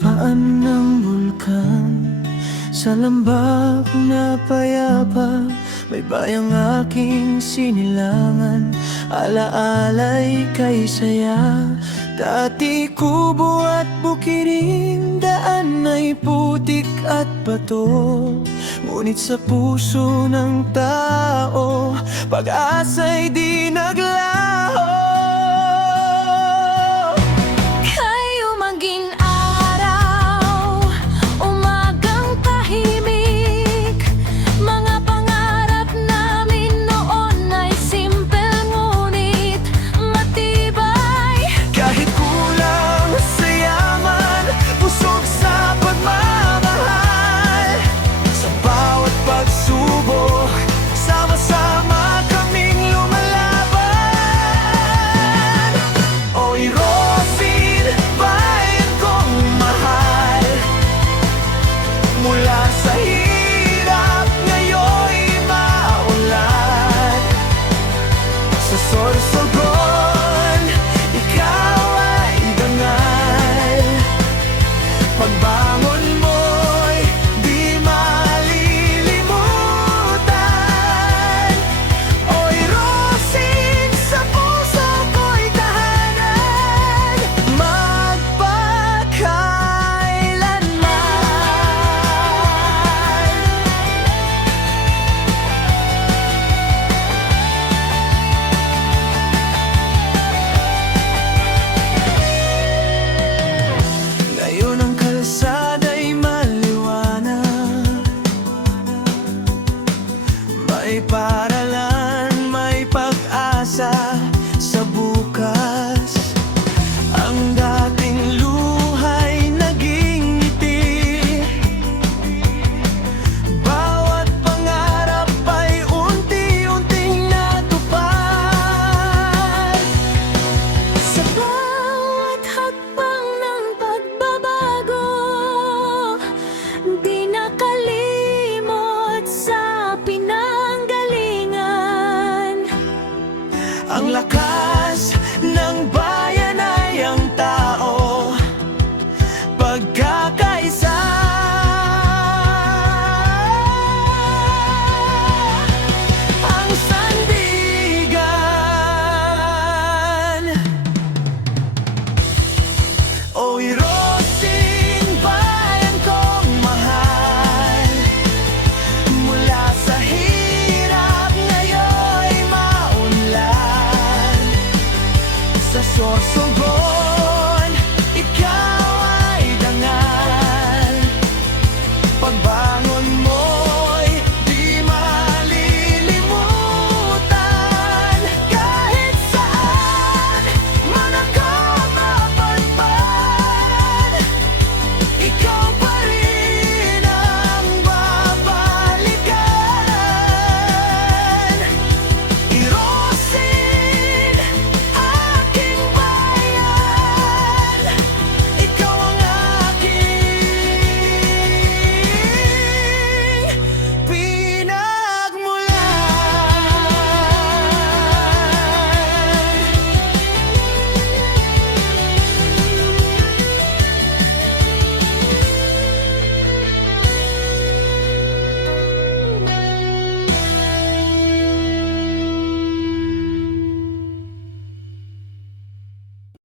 paan ng bulkan, sa lambak na payapa, may bayang aking sinilangan. Alaalay kay saya, dati kubo at bukiring, daan ay putik at bato. Ngunit sa puso ng tao, pag-asa'y di naglaho. Mula sa hirap, ngayon'y maunlad. Sa sorsogon, ikaw ay dangal. Pagbangon mo'y di malilimutan. Oy Rosin, sa puso ko'y tahanan, may paralan, may pag-asa sa bukas. Ang dating luhay naging ngiti, bawat pangarap ay unti-unting natupad. Sa bawat hakbang ng pagbabago, di nakalimot sa ang lakas ng bayan ay ang tao.